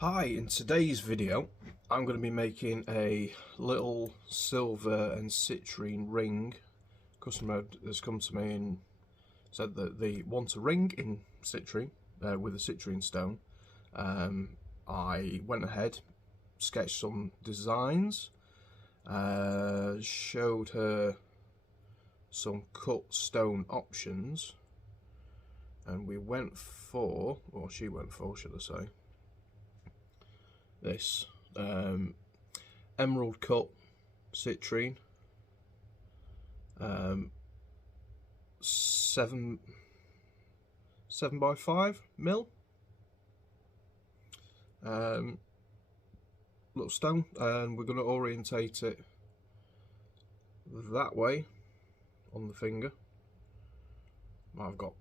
Hi, in today's video I'm going to be making a little silver and citrine ring. Customer has come to me and said that they want a ring in citrine with a citrine stone. I went ahead, sketched some designs, showed her some cut stone options, and we went for, or she went for should I say, this emerald cut citrine, 7x5 mil little stone, and we're going to orientate it that way on the finger. I've got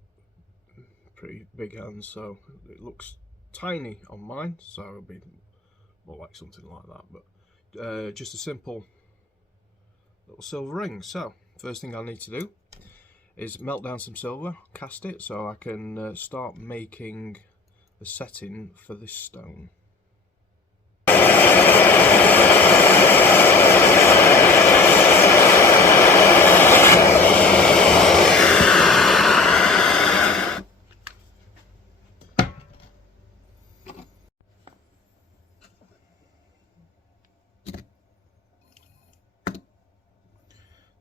pretty big hands, so it looks tiny on mine, so it'll be more like something like that, but just a simple little silver ring. So first thing I need to do is melt down some silver, cast it, so I can start making the setting for this stone.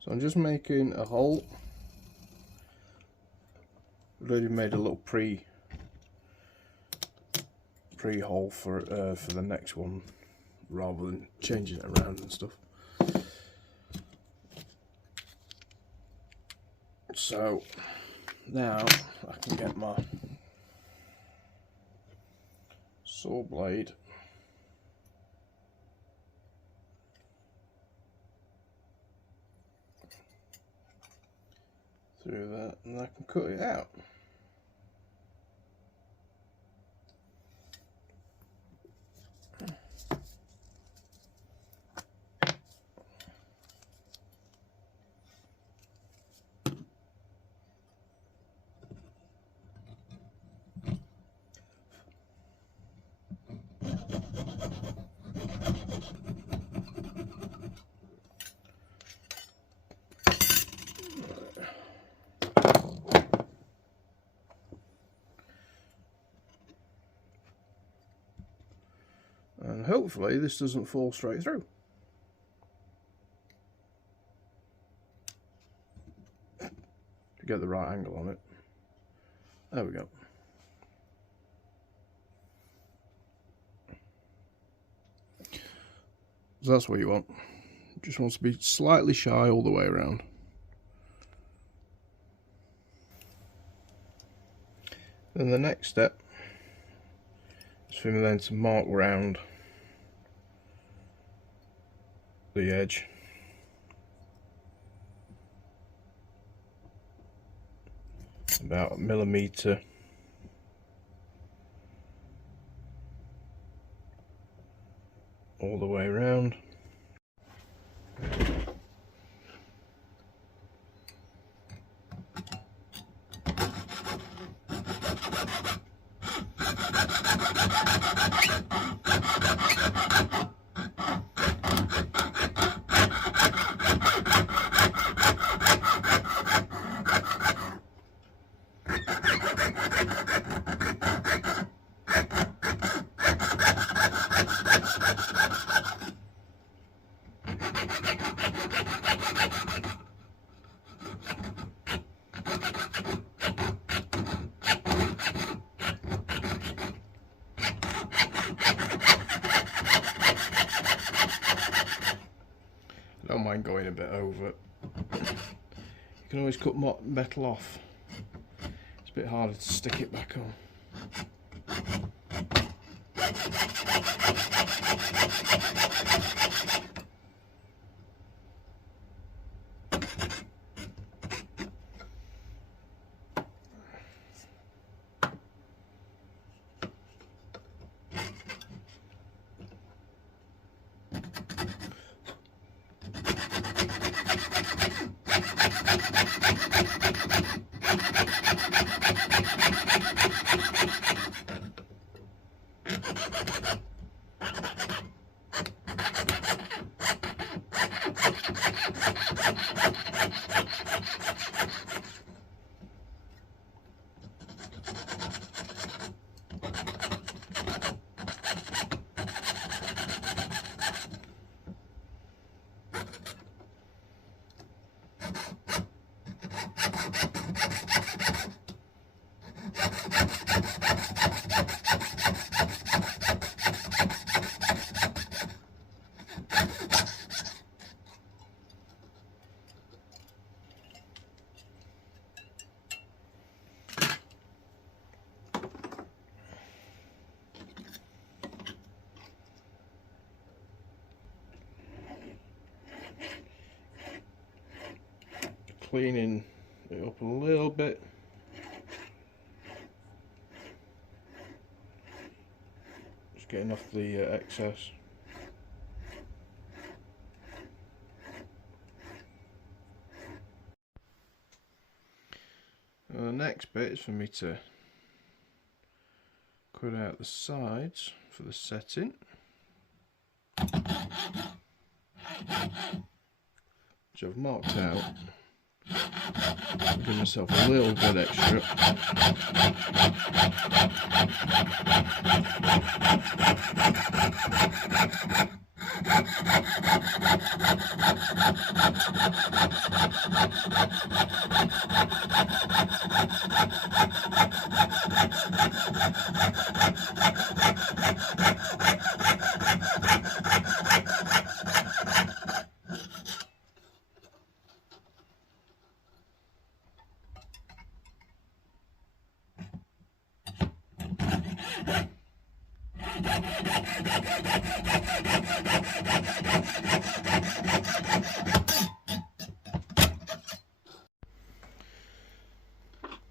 So I'm just making a hole. Already made a little pre-hole for the next one, rather than changing it around and stuff. So now I can get my saw blade through that, and I can cut it out. And hopefully this doesn't fall straight through. To get the right angle on it. There we go. So that's what you want. Just wants to be slightly shy all the way around. Then the next step is for me then to mark round the edge. About 1 millimetre all the way around. I don't mind going a bit over. You can always cut metal off. It's a bit harder to stick it back on. cleaning it up a little bit. Just getting off the excess. And the next bit is for me to cut out the sides for the setting, which I've marked out. I'll give myself a little bit extra.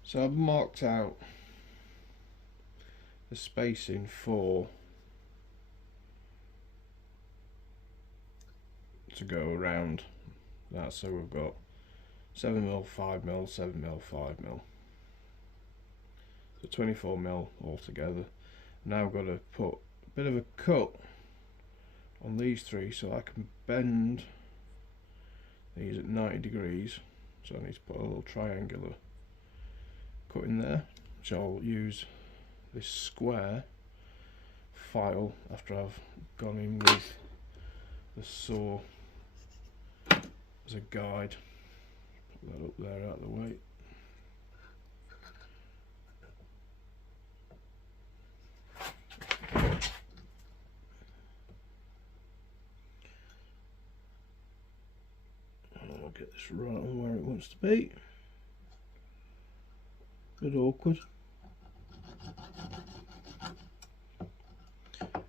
So I've marked out the spacing to go around that, so we've got 7mm, 5mm, 7mm, 5mm, so 24mm altogether. Now I've got to put a bit of a cut on these three so I can bend these at 90 degrees, so I need to put a little triangular cut in there, which I'll use this square file after I've gone in with the saw as a guide. Put that up there out of the way. And I'll get this right on where it wants to be. Bit awkward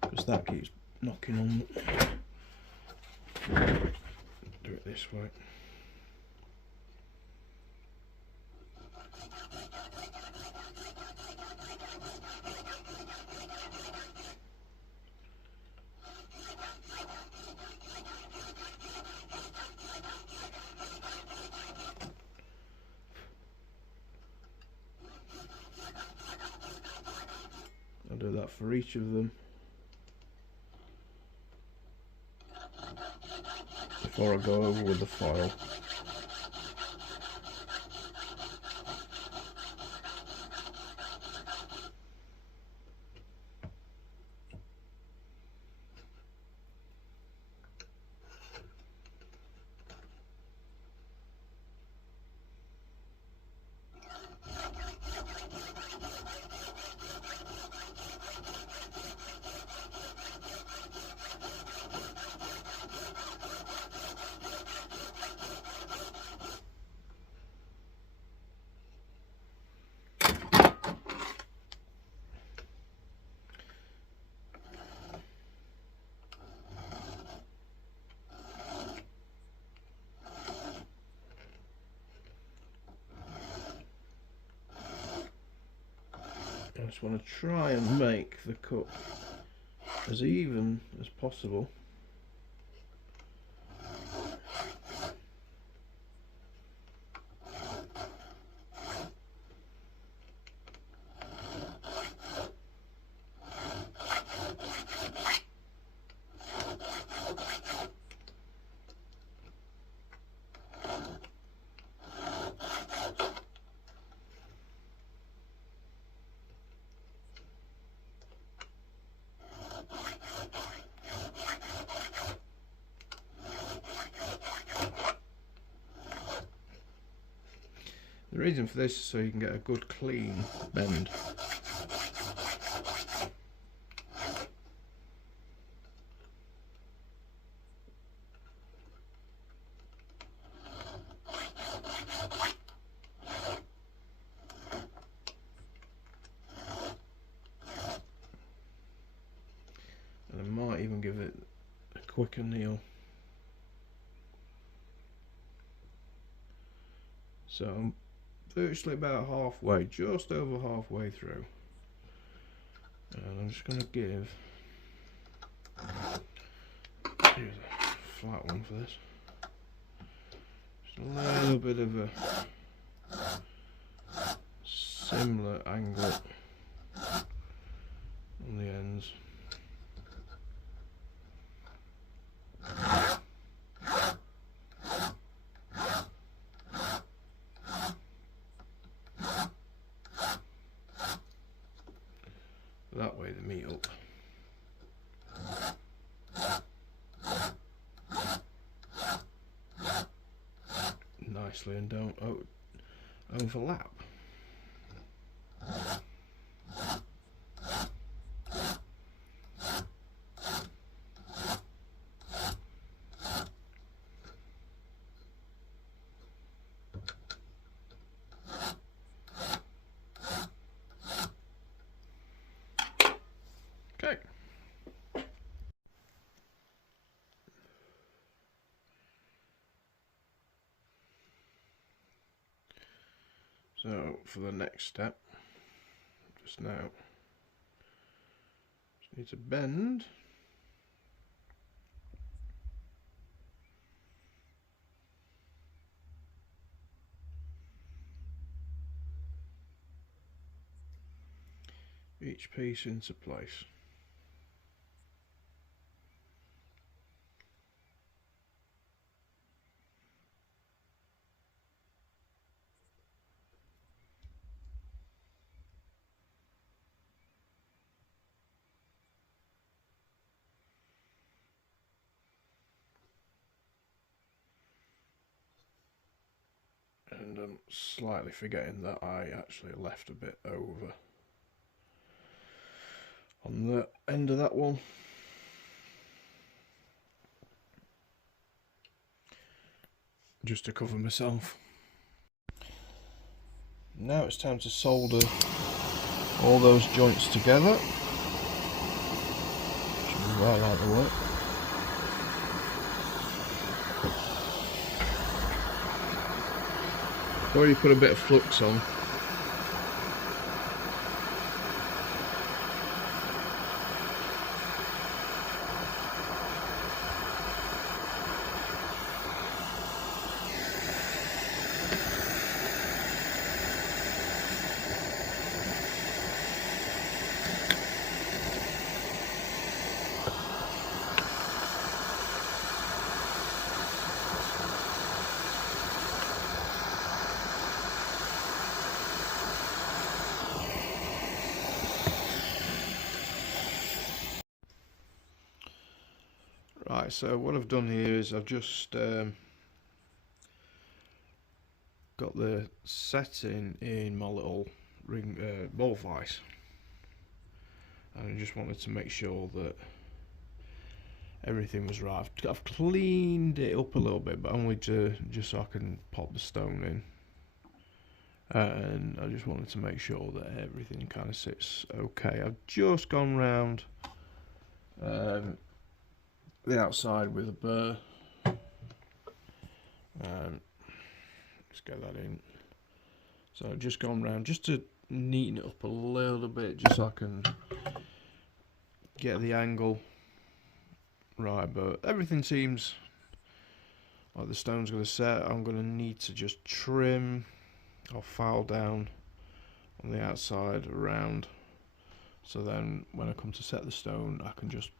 because that keeps knocking on. Do it this way. I'll do that for each of them before I go over with the file. I just want to try and make the cut as even as possible. The reason for this is so you can get a good clean bend. And I might even give it a quicker nail. So I'm virtually about halfway, just over halfway through. And I'm just going to give here's a flat one for this. Just a little bit of a similar angle on the ends. That way they meet up. Nicely and don't overlap. Okay. So for the next step, just now, just need to bend each piece into place. And I'm slightly forgetting that I actually left a bit over on the end of that one. Just to cover myself. Now it's time to solder all those joints together. Should be right out the way. Already put a bit of flux on. Right, so what I've done here is I've just got the setting in my little ring ball vise, and I just wanted to make sure that everything was right. I've cleaned it up a little bit, but only just so I can pop the stone in, and I just wanted to make sure that everything kind of sits okay. I've just gone round the outside with a burr. Let's get that in. So I've just gone round just to neaten it up a little bit, just so I can get the angle right. But everything seems like the stone's going to set. I'm going to need to just trim or file down on the outside around, so then when I come to set the stone, I can just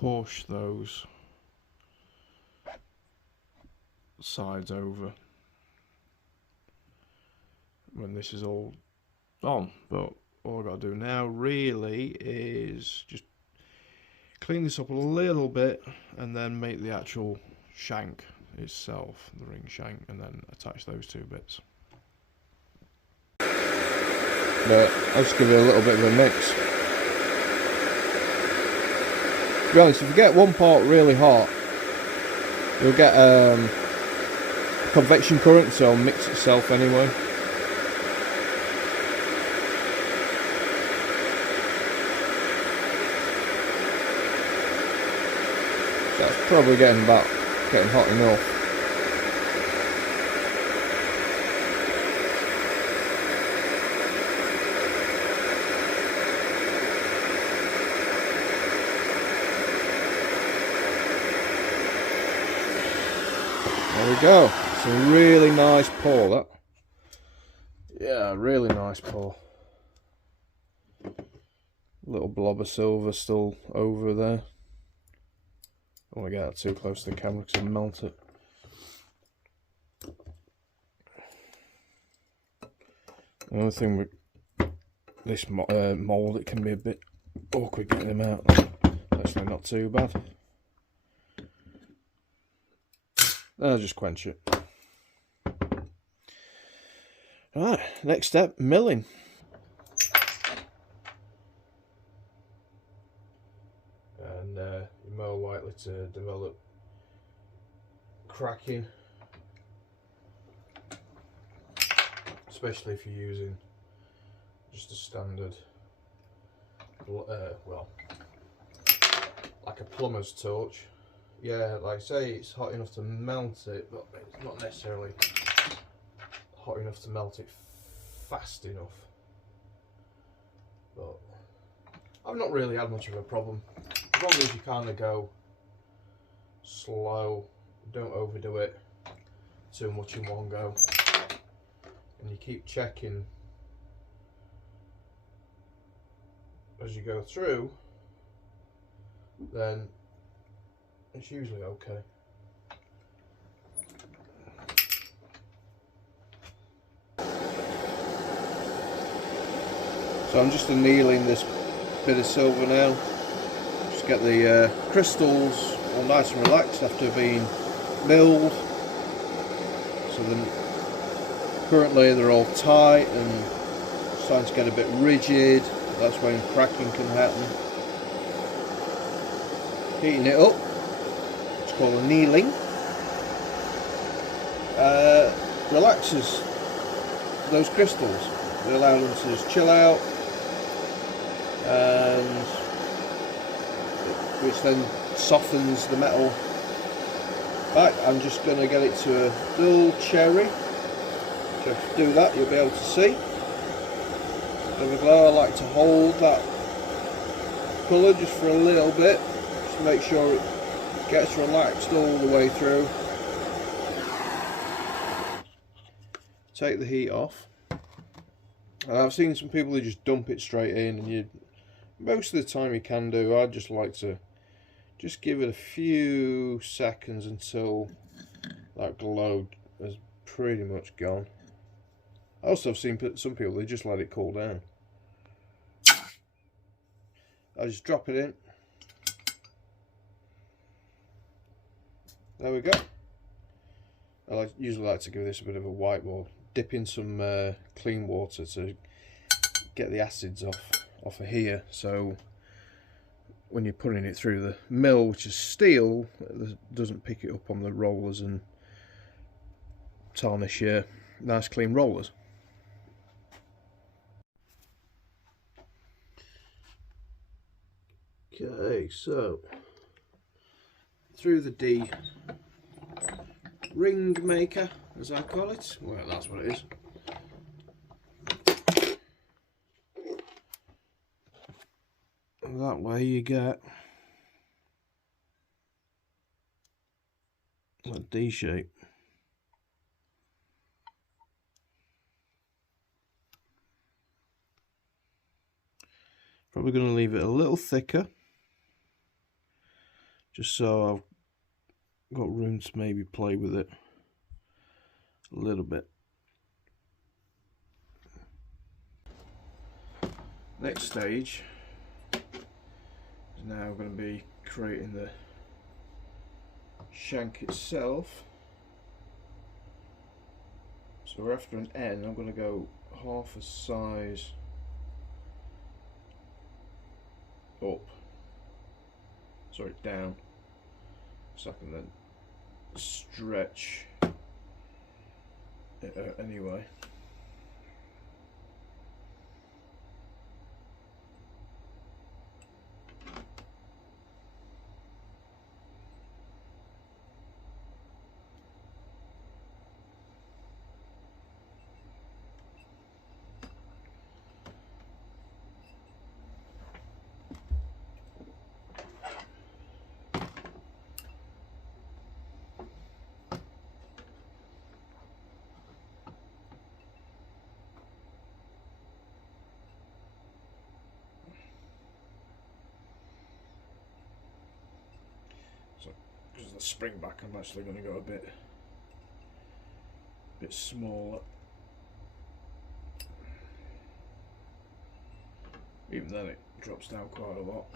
push those sides over when this is all on. But all I've got to do now really is just clean this up a little bit and then make the actual shank itself, the ring shank, and then attach those two bits. But I'll just give it a little bit of a mix. To be honest, if you get one part really hot, you'll get convection current, so it'll mix itself anyway. That's probably getting hot enough. There we go. It's a really nice pour, that. Yeah, really nice pour. Little blob of silver still over there. I don't want to get that too close to the camera because I'll melt it. The only thing with this mould, it can be a bit awkward getting them out. Actually, not too bad. I'll just quench it. Alright, next step, milling. And you're more likely to develop cracking, especially if you're using just a standard, well, like a plumber's torch. Yeah, like I say, it's hot enough to melt it, but it's not necessarily hot enough to melt it fast enough. But I've not really had much of a problem, as long as you kind of go slow, don't overdo it too much in one go, and you keep checking as you go through, then it's usually okay. So I'm just annealing this bit of silver now. Just get the crystals all nice and relaxed after being milled. So then currently they're all tight and starting to get a bit rigid. That's when cracking can happen. Heating it up. It's called annealing. Relaxes those crystals. They allow them to just chill out, and which then softens the metal back. I'm just going to get it to a dull cherry. So if you do that, you'll be able to see. With the glow, I like to hold that colour just for a little bit, just to make sure it gets relaxed all the way through. Take the heat off. And I've seen some people who just dump it straight in, and most of the time you can do. I'd just like to just give it a few seconds until that glow is pretty much gone. I also have seen some people, they just let it cool down. I just drop it in. There we go. I usually like to give this a bit of a whiteboard. Dip in some clean water to get the acids off of here, so when you're putting it through the mill, which is steel, it doesn't pick it up on the rollers and tarnish your nice clean rollers. Okay, so through the D ring maker, as I call it. Well, that's what it is. And that way you get a D shape. Probably going to leave it a little thicker, just so I've got room to maybe play with it a little bit. Next stage is now going to be creating the shank itself. So after an N, I'm going to go half a size up, sorry, down, so I can then stretch it out anyway. because the spring back I'm actually going to go a bit smaller. Even then it drops down quite a lot.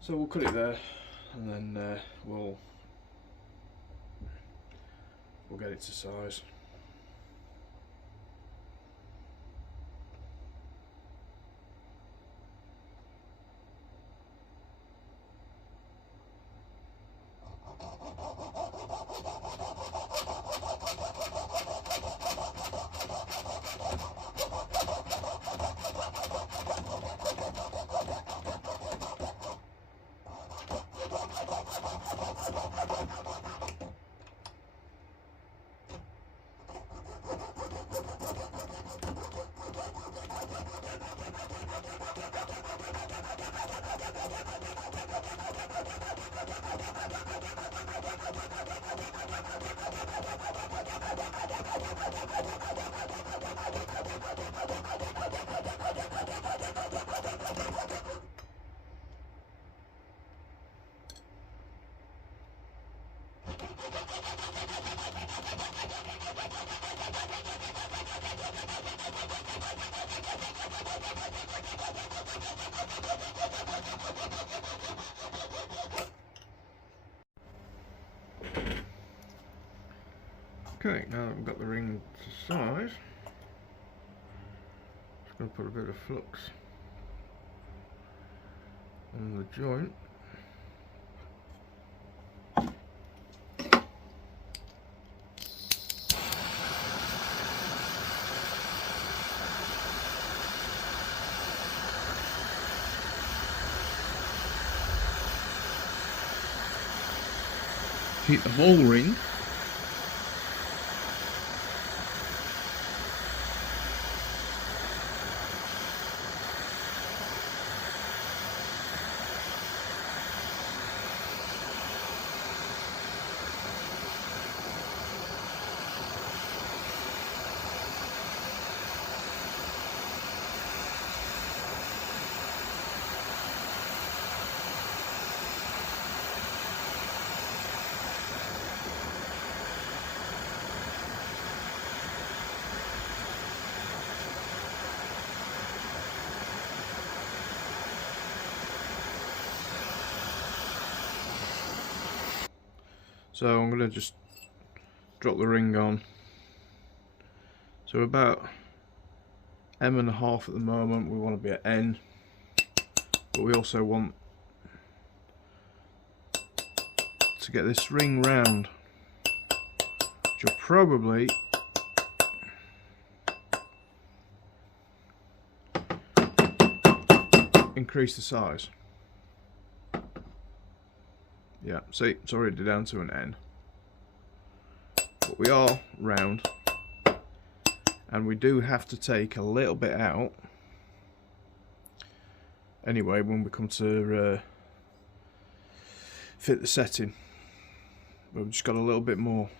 So we'll cut it there, and then we'll get it to size. Okay, now that we've got the ring to size, just going to put a bit of flux on the joint. Heat the whole ring. So I'm going to just drop the ring on. So about M.5 at the moment. We want to be at N, but we also want to get this ring round, which will probably increase the size. Yeah, see, it's already down to an N. But we are round, and we do have to take a little bit out anyway when we come to fit the setting. But we've just got a little bit more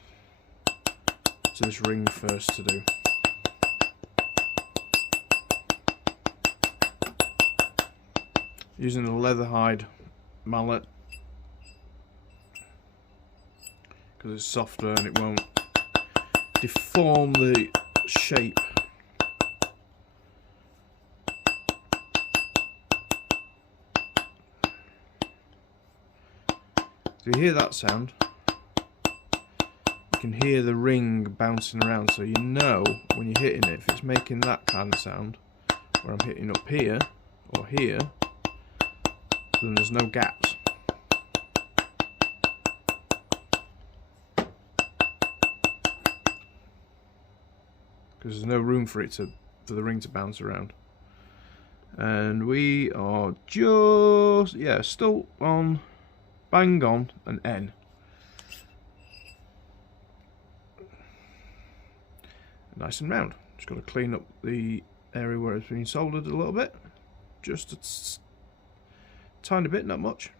to this ring first to do. Using a leather hide mallet, because it's softer and it won't deform the shape. So you hear that sound, you can hear the ring bouncing around, so you know when you're hitting it, if it's making that kind of sound, where I'm hitting up here or here, then there's no gaps. Because there's no room for the ring to bounce around. And we are just, yeah, still on, bang on an N. Nice and round. Just got to clean up the area where it's been soldered a little bit, just a tiny bit, not much.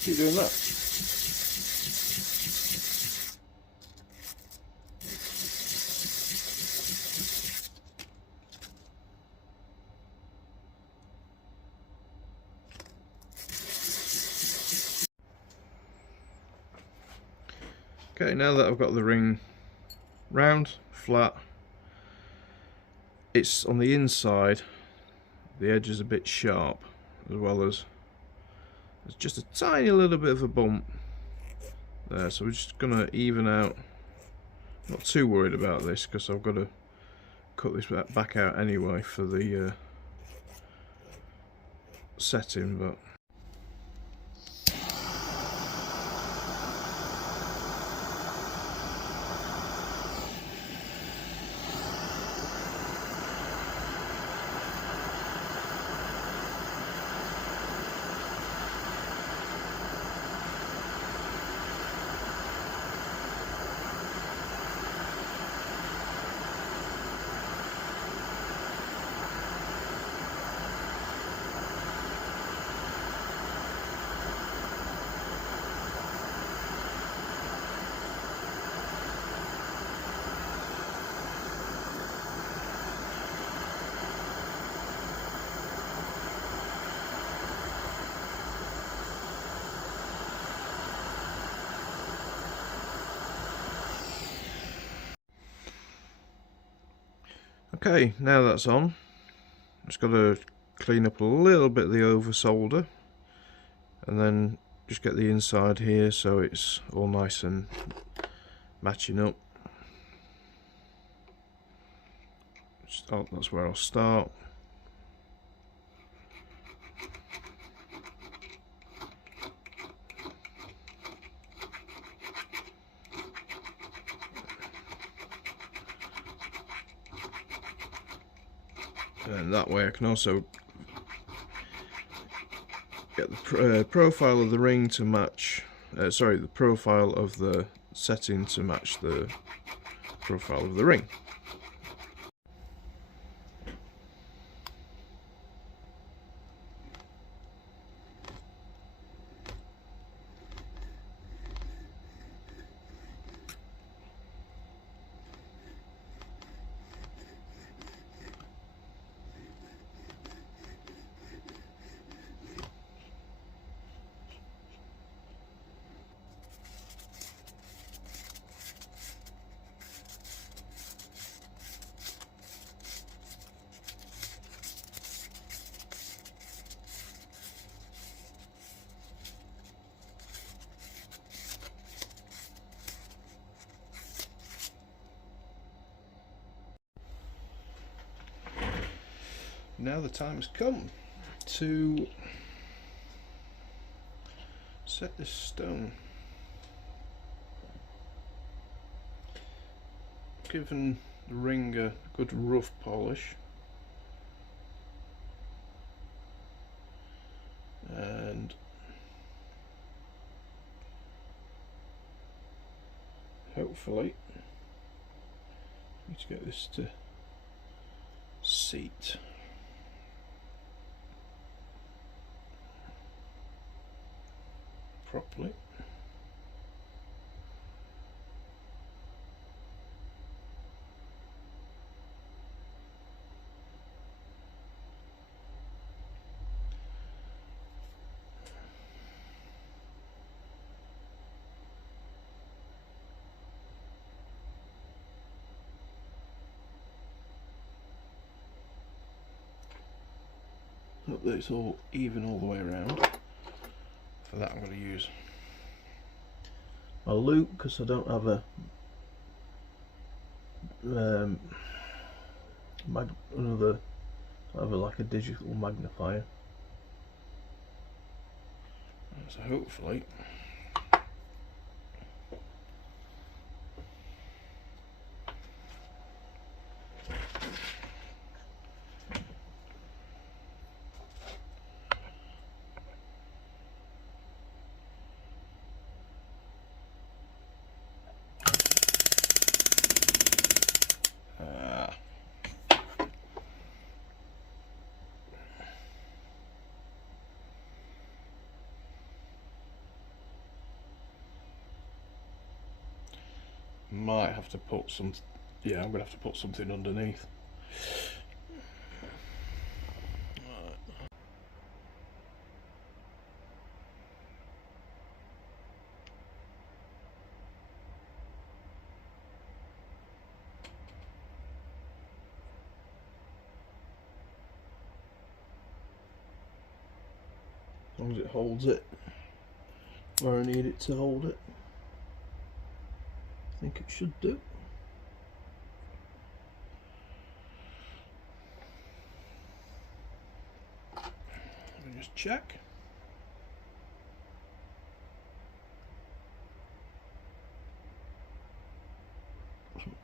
Keep doing that. Okay, now that I've got the ring round, flat, it's on the inside, the edge is a bit sharp, as well as there's just a tiny little bit of a bump there, so we're just going to even out. Not too worried about this because I've got to cut this back out anyway for the setting, but okay, now that's on, just got to clean up a little bit of the over solder and then just get the inside here so it's all nice and matching up. That's where I'll start. And that way I can also get the profile of the ring to match, the profile of the setting to match the profile of the ring. Now the time has come to set this stone. Given the ring a good rough polish, and hopefully need to get this to seat. Properly. Hope that it's all even all the way around. For that I'm going to use my loop because I don't have a like a digital magnifier, so hopefully might have to put some, yeah, I'm going to have to put something underneath. long as it holds it where I need it to hold it. I think it should do. Let me just check.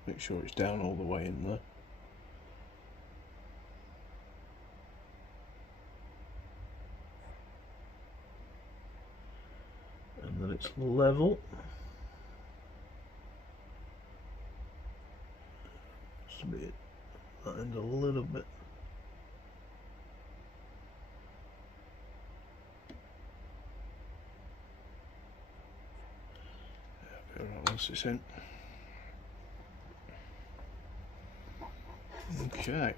Make sure it's down all the way in there. And that it's level. Just be that end a little bit. Yeah, right, once it's in. Okay.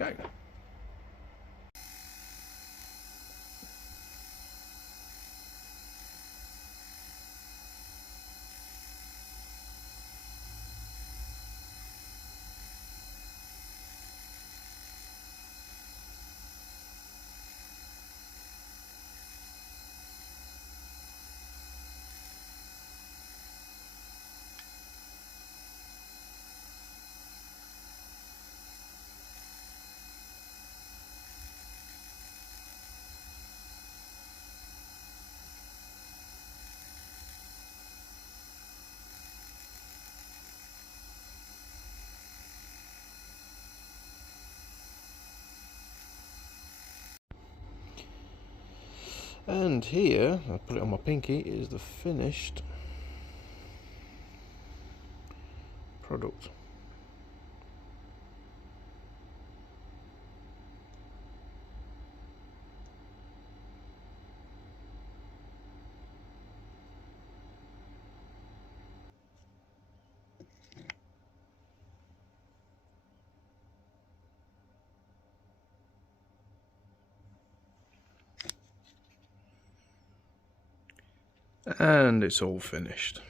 Okay. And here, I put it on my pinky, is the finished product. And it's all finished.